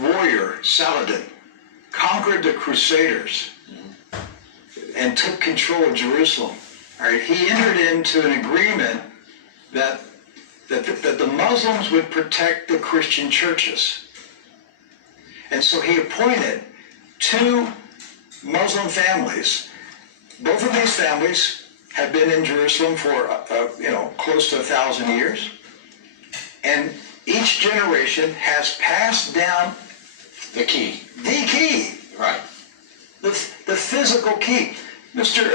warrior, Saladin, conquered the Crusaders and took control of Jerusalem. All right, he entered into an agreement that the Muslims would protect the Christian churches. And so he appointed 2 Muslim families. Both of these families have been in Jerusalem for, close to 1,000 years. And each generation has passed down The key. the key, Right. the physical key. Mr.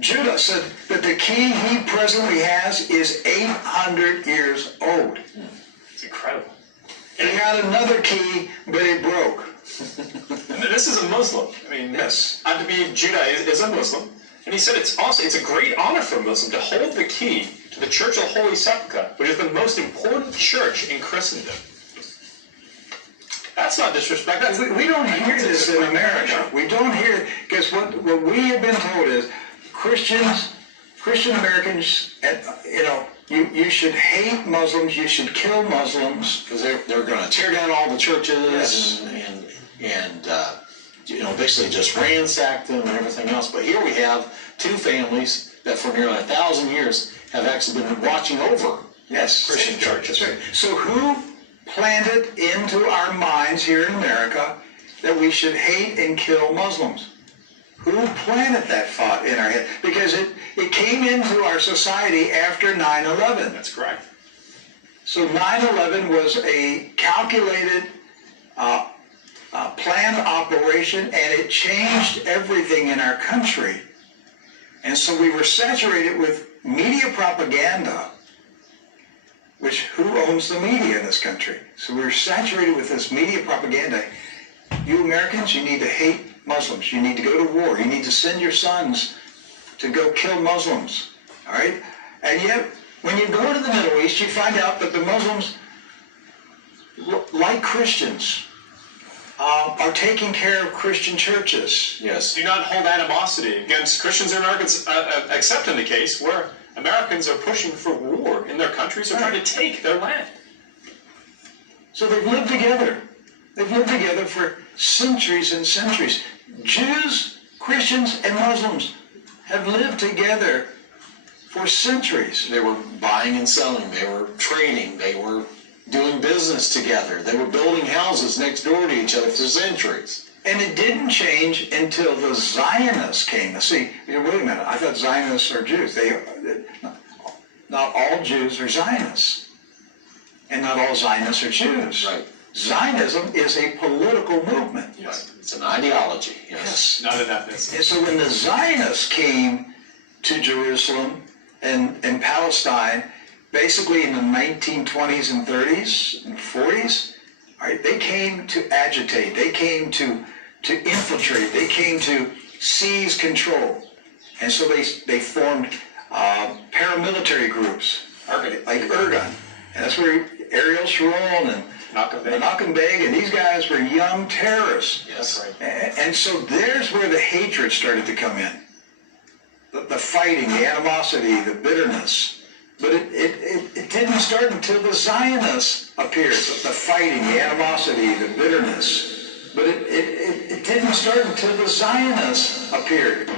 Judah said that the key he presently has is 800 years old. It's incredible. He had another key, but it broke. And this is a Muslim. I mean, Yes. Abdi Judah is a Muslim. And he said it's a great honor for a Muslim to hold the key to the Church of the Holy Sepulchre, which is the most important church in Christendom. That's not disrespect. That's, We don't hear this in America. We don't hear it, because what we have been told is Christian Americans, you should hate Muslims, you should kill Muslims. Because they're going to tear down all the churches Yes. and basically just ransack them and everything else. But here we have 2 families that for nearly 1,000 years have actually been watching over Christian churches. That's right. So who planted into our minds here in America that we should hate and kill Muslims? Who planted that thought in our head? Because it came into our society after 9/11. That's correct. So 9/11 was a calculated, planned operation, and it changed everything in our country. And so we were saturated with media propaganda, which who owns the media in this country? So we were saturated with this media propaganda. You Americans, you need to hate Muslims. You need to go to war. You need to send your sons to go kill Muslims. All right? And yet, when you go to the Middle East, you find out that the Muslims, like Christians, are taking care of Christian churches. Yes. Do not hold animosity against Christians or Americans, except in the case where Americans are pushing for war in their countries or trying to take their land. So they've lived together. They've lived together for centuries and centuries. Jews, Christians, and Muslims have lived together for centuries. They were buying and selling. They were trading. They were doing business together. They were building houses next door to each other for centuries. And it didn't change until the Zionists came. Now, see, wait a minute, I thought Zionists are Jews. Not all Jews are Zionists. And not all Zionists are Jews. Right. Zionism is a political movement. Yes. It's an ideology. Yes. Not an ethnicity. And so when the Zionists came to Jerusalem and Palestine, basically in the 1920s and 30s and 40s, all right, they came to agitate, they came to infiltrate, they came to seize control. And so they formed paramilitary groups, like Ergun. And that's where Ariel Sharon and Menachem Begin and these guys were young terrorists. Yes. Right. And so there's where the hatred started to come in. The fighting, the animosity, the bitterness. But it didn't start until the Zionists appeared. The fighting, the animosity, the bitterness. But it didn't start until the Zionists appeared.